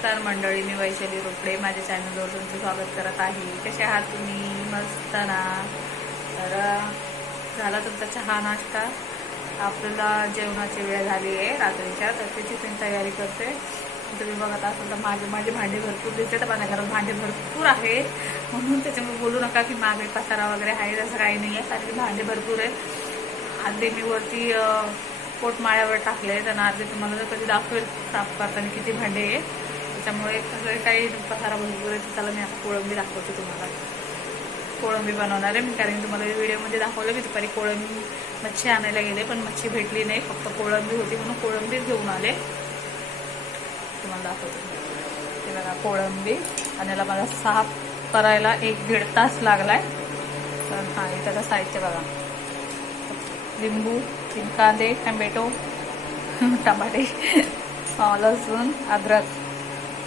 नमस्कार मंडळी मी वैशाली रोकडे माझ्या चॅनलवर तुमचं स्वागत करत आहे. कसे आहात तुम्ही? मस्त ना? तर झाला तुमचा चहा नाश्ता? आपल्याला जेवणाची वेळ झाली आहे रात्रीच्या तर त्याची पण तयारी करते. तुम्ही बघत असाल तर माझे माझे भांडे भरपूर दिसतात माझ्या घरात भांडे भरपूर आहे म्हणून त्याच्यामुळे बोलू नका की मागे पसारा वगैरे आहे तसं काही नाही आहे. कारण की भांडे भरपूर आहे आधी मी वरती पोटमाळ्यावर टाकले त्यांना आधी तुम्हाला जर कधी दाखवेल साफ करताना किती भांडे आहे त्याच्यामुळे सगळे काही पसारा वगैरे आहे त्याला मी आता कोळंबी दाखवते तुम्हाला. कोळंबी बनवणार आहे मी कारण तुम्हाला व्हिडिओमध्ये दाखवलं मी दुपारी कोळंबी मच्छी आणायला गेले पण मच्छी भेटली नाही फक्त कोळंबी होती म्हणून कोळंबीच घेऊन आले. तुम्हाला दाखवते. ते बघा कोळंबी. आणि याला मला साफ करायला एक दीड तास लागलाय. तर हां इथं साहित्य बघा. लिंबू कांदे टमॅटो टमाटे लसूण अद्रक.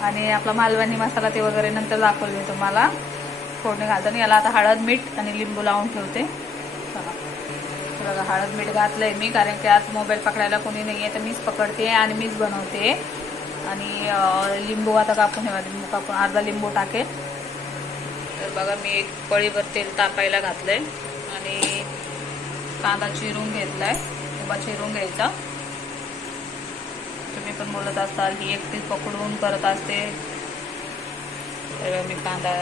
आणि आपला मालवणी मसाला ते वगैरे नंतर दाखवले मी तुम्हाला. फोडणी घालताना याला आता हळद मीठ आणि लिंबू लावून ठेवते. चला. बघा हळद मीठ घातलंय मी कारण की आज मोबाईल पकडायला कोणी नाही आहे तर मीच पकडते आणि मीच बनवते. आणि लिंबू आता कापून ठेवा लिंबू कापून अर्धा लिंबू टाकेल. तर बघा मी एक पळीवर तेल तापायला घातलंय. आणि कांदा चिरून घेतलाय. उभा चिरून घ्यायचा. तुम्ही पण बोलत असाल ही एकटीच पकडून करत असते. तर मी कांदा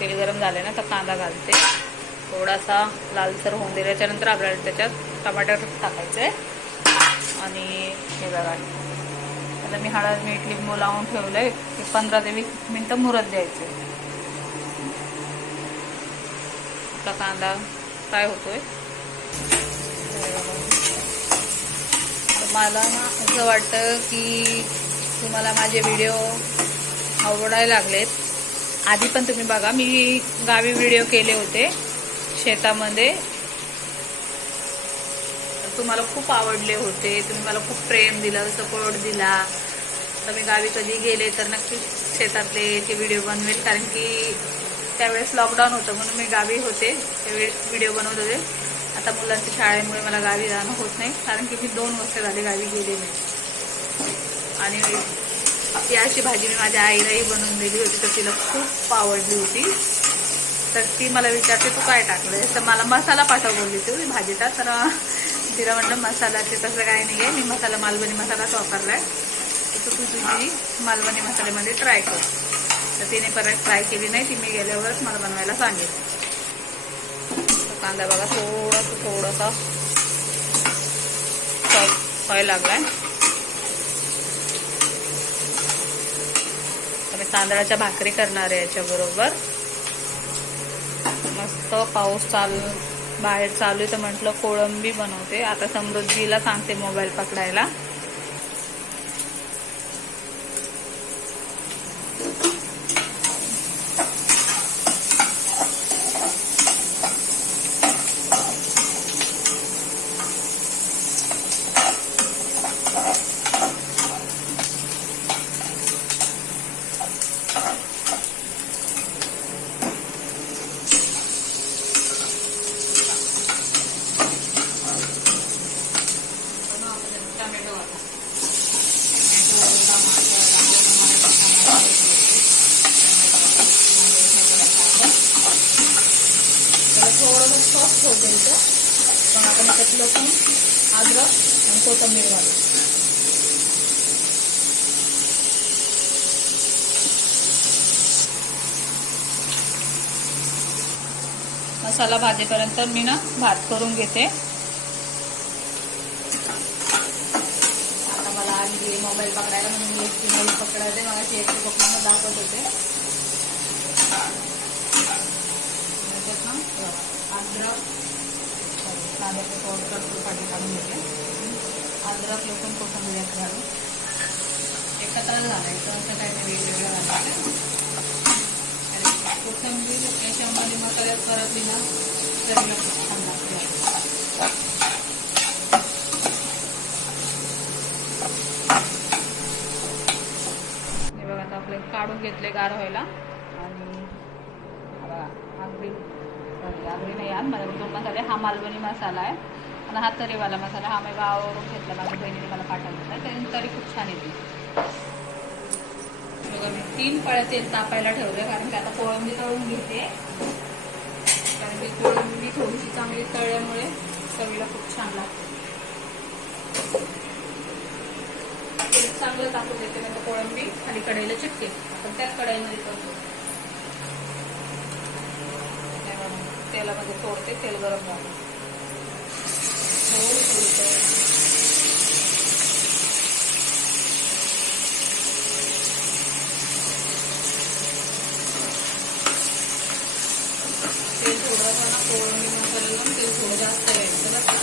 तेल गरम झाले ना तर कांदा घालते. थोडासा लालसर होऊन दिल्याच्यानंतर आपल्याला त्याच्यात टमाटर टाकायचं. आहे आणि हे बघा. आता मी हळद मीठ लिंबू लावून ठेवलं आहे की पंधरा ते वीस मिनटं मुरत द्यायचे. आपला कांदा काय होतोय. मला ना असं वाटतं की तुम्हाला माझे व्हिडिओ आवडायला लागलेत. आधी पण तुम्ही बघा मी गावी व्हिडिओ केले होते शेतामध्ये. तुम्हाला खूप आवडले होते तुम्ही मला खूप प्रेम दिलं सपोर्ट दिला. तर मी गावी कधी गेले तर नक्कीच शेतातले ते व्हिडिओ बनवेल कारण की त्यावेळेस लॉकडाऊन होतं म्हणून मी गावी होते त्यावेळेस व्हिडिओ बनवत होते. आता मुलांच्या शाळेमुळे मला गावी जाणं होत नाही कारण की मी दोन वर्ष झाले गावी गेले नाही. आणि याची भाजी मी माझ्या आईलाही बनवून दिली होती तर तिला खूप आवडली होती. तर ती मला विचारते तू काय टाकलं तर मला मसाला पाठव बोलली होती भाजीचा. तर तिला म्हटलं मसाल्याचे तसं काही नाही आहे मी मसाला मालवणी मसालाच वापरलाय. तर तू तुझी मालवणी मसाल्यामध्ये ट्राय कर. तर तिने परत ट्राय केली नाही ती मी गेल्यावरच मला बनवायला सांगेल कांदा बघा थोडस थोडासा व्हायला लागलाय. मी तांदळाच्या भाकरी करणार आहे याच्याबरोबर. मस्त पाऊस चालू बाहेर चालू आहे तर म्हटलं कोळंबी बनवते. आता समृद्धीला सांगते मोबाईल पकडायला. आपण त्यात लसूण अद्रक आणि कोथंबीर घालू मसाला भाजेपर्यंत मी ना भात करून घेते. आता मला आली मोबाईल पकडायला म्हणून मी एकटी मोबाईल पकडायचे मला एकटी पकडून दाखवत होते. ना अद्रक कांद्याचं पावडर पाठी काढून घेते अद्रक लसूण कोथिंबीर यात घालून एकत्र घालायचं असं काही नाही वेगवेगळं घालायचं आणि कोथिंबीर याच्यामध्ये मसाल्यात परतली ना तरी छान लागते. हे बघा आता आपले काढून घेतले गार व्हायला. आणि हा बघा आगरी सॉरी आगरी नाही आज माझ्या दोन मसाले हा मालवणी मसाला आहे. आणि हा तरीवाला मसाला हा मी गावावरून घेतला. माझ्या बहिणीने मला पाठवला होता. तरी तरी खूप छान येते. बघा तीन पळ्या तेल तापायला ठेवलं कारण की आता कोळंबी तळून घेते. कारण की कोळंबी थोडीशी चांगली तळल्यामुळे चवीला खूप छान लागते. तेल चांगलं तापून देते नंतर कोळंबी खाली कढईला चिपके आपण त्याच कढईमध्ये करतो हे बघा, तेलामध्ये सोडते तेल गरम झालं थोडी थोडी तेल. तेल थोडं ना कोळंबी मसाला लावून तेल थोडं जास्त यायचं बरं का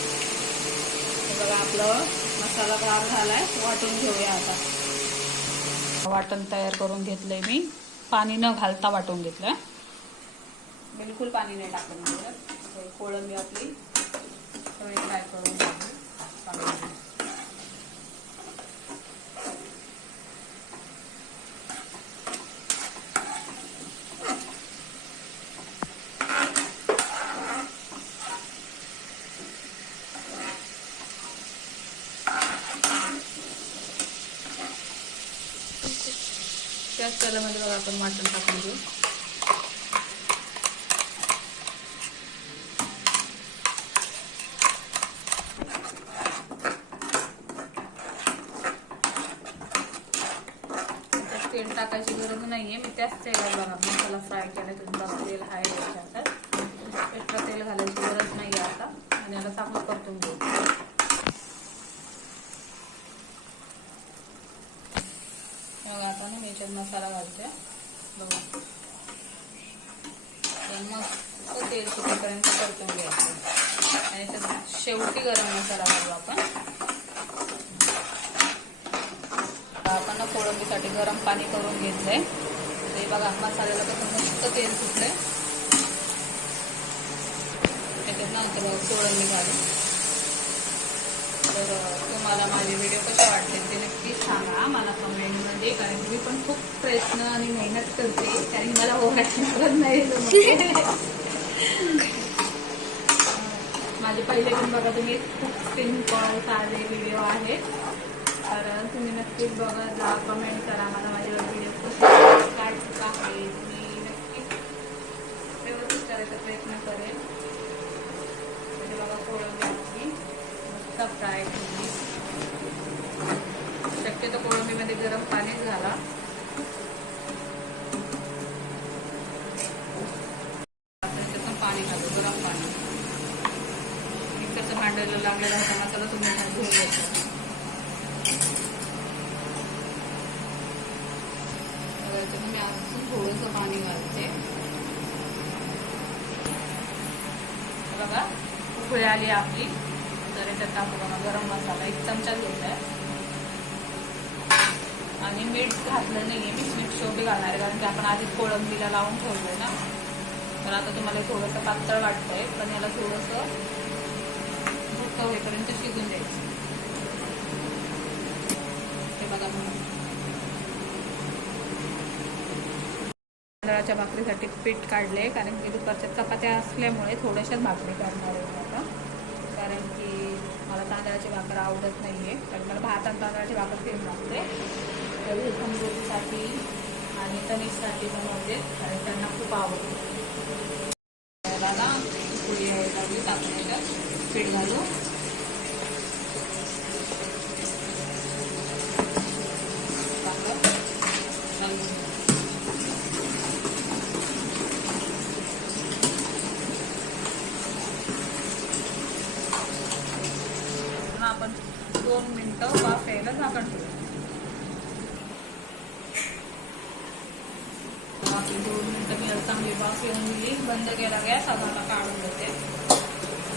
हे बघा आपलं मसाला गार झालाय वाटून घेऊया आता वाटण तयार करून घेतलंय मी. पाणी न घालता वाटून घेतलंय. बिलकुल पाणी नाही टाकलं कोळंबी आपली सगळी फ्राय करून त्याच तेलामध्ये बघा आपण मटण टाकून घेऊ. तेल टाकायची गरज नाहीये. मी त्याच तेलात बघा मसाला फ्राय केला तुम्ही तेल आहे त्याच्यात एक्स्ट्रा तेल घालायची गरज नाहीये आता आणि याला चांगलं परतून घेऊ बघा आता ना मी याच्यात मसाला घालते बघा तर मग तेल सुटेपर्यंत परतून घ्यायचं आणि त्यात शेवटी गरम मसाला घालू आपण आता आपण ना कोळंबीसाठी गरम पाणी करून घेतलंय. ते बघा मसाल्याला कसं मस्त तेल सुटलंय त्याच्यात नंतर बघा कोळंबी घालून. तर तुम्हाला माझे व्हिडिओ कसे वाटले ते नक्की सांगा मला कमेंटमध्ये कारण मी पण खूप प्रयत्न आणि मेहनत करते कारण मला मला गरज नाही माझे पहिले पण बघा तुम्ही खूप सिंपल साधे व्हिडिओ आहेत. तर तुम्ही नक्कीच बघा जा कमेंट करा. मला माझ्या व्हिडिओ कसे काय चुका आहे मी नक्कीच व्यवस्थित करायचा प्रयत्न करेन. म्हणजे बघा कोळंबी मस्त फ्राय केली. शक्यतो कोळंबीमध्ये गरम पाणीच घाला. पाणी घालू गरम पाणी. मिक्सरचं भांडायला लागलेलं आहे मसाला तुम्ही घ्यायचा तर याच्यात मी अजून थोडंसं पाणी घालते. बघा उकळी आली आपली. तर याच्यात टाकू बघा गरम मसाला एक चमचा घेतलाय आणि मीठ घातलं नाहीये मी मीठ शेवटी घालणार आहे कारण की आपण आधीच कोळंबीला लावून ठेवलोय ना. तर आता तुम्हाला थोडंसं पातळ वाटतंय पण याला थोडंसं होईपर्यंत शिजून द्यायचं हे बघा म्हणून दुपाराच्या भाकरीसाठी पीठ काढले कारण की दुपारच्या चपात्या असल्यामुळे थोड्याशाच भाकरी करणार आहे आता. कारण की मला तांदळाची भाकर आवडत नाही आहे कारण मला भात आणि तांदळाची भाकर फिरून लागते. तर समृद्धीसाठी आणि तनिषसाठी बनवते आणि त्यांना खूप आवडते त्याला ना पुढे यायला लागली टाकण्याच्या पीठ घालू चांगलं घालून पुन्हा आपण दोन मिनिटं झाकण आपली दोन मिनटं मी चांगली वाफ येऊन दिली बंद केला गॅस. आता आता काढून देते.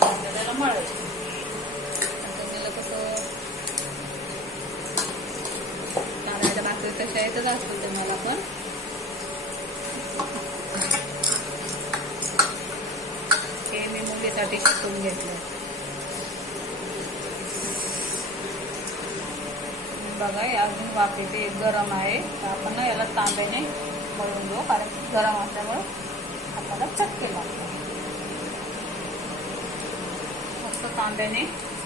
आता त्याला मळायचं. आता त्याला कसं तांदळाच्या भाकरी कशा येतच असतं तुम्हाला पण. हे मी मुलीसाठी शिकून घेतलं बघा हे अजून वाफे गरम आहे. तर आपण ना याला तांब्याने मळून घेऊ कारण गरम असल्यामुळे आपल्याला चटके लागतो मस्त तांब्याने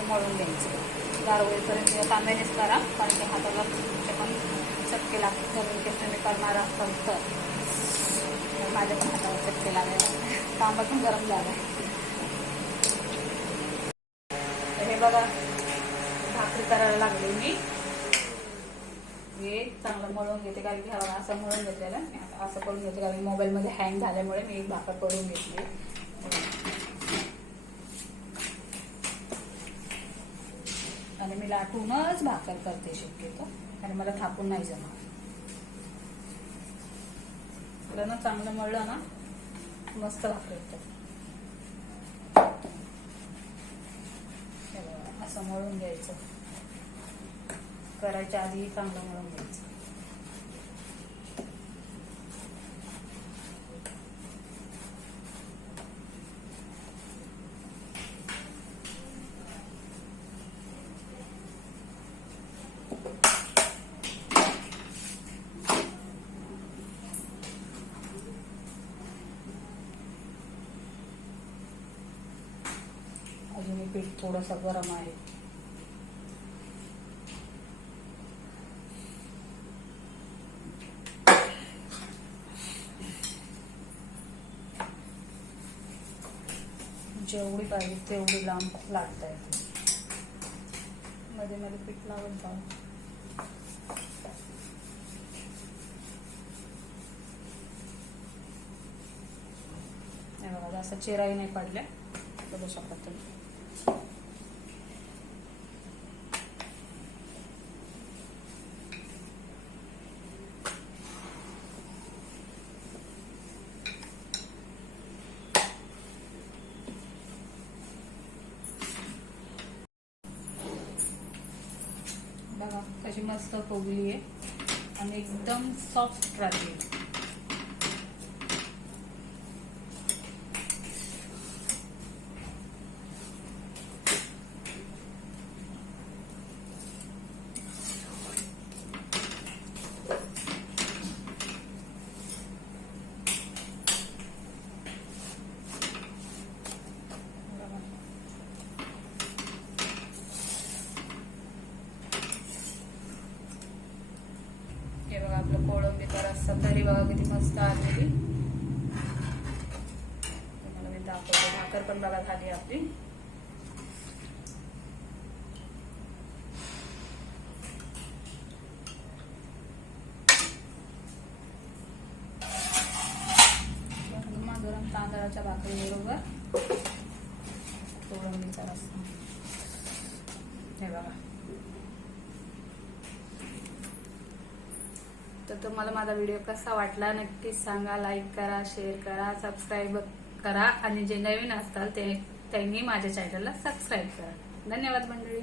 मळून द्यायचं गार होईपर्यंत करा कारण की हाताला तुमचे पण चटके लागतात म्हणून की तुम्ही करणार असाल तर. माझ्या पण हातावर चटके लागले. तांबा पण गरम झाला. हे बघा भाकरी करायला लागले मी. हे चांगलं मळून घेते कारण की हवा असं मळून घेतलेलं मी असं करून घेते कारण मोबाईलमध्ये हँग झाल्यामुळे मी एक भाकर करून घेतली. आणि मी लाटूनच भाकर करते शक्यतो आणि मला थापून नाही जमा ना चांगलं मळलं ना मस्त भाकर येतं. असं मळून घ्यायचं. करायच्या आधी चांगलं मळून घ्यायचं. अजून पीठ थोडंसं गरम आहे. जेवढी पाहिजे तेवढी लांब लाटता येते. मध्ये मध्ये पीठ लावत जाऊ बघा जास्त चिराई नाही पडल्या. बघू शकता तुम्ही. बघा कशी मस्त फुगली आहे. आणि एकदम सॉफ्ट राहते बघा. हे बघा आपलं कोळंबी तर असं तरी बघा किती मस्त आलेली तुम्हाला मी दाखवते. भाकर पण बघा झाली आपली. गरम तांदळाच्या भाकरी बरोबर. कोळंबीचा रस्सा. हे बघा. तर तुम्हाला माझा व्हिडिओ कसा वाटला नक्कीच सांगा लाईक करा शेअर करा सबस्क्राईब करा. आणि जे नवीन असतात ते त्यांनी माझ्या चॅनलला सबस्क्राईब करा. धन्यवाद मंडळी.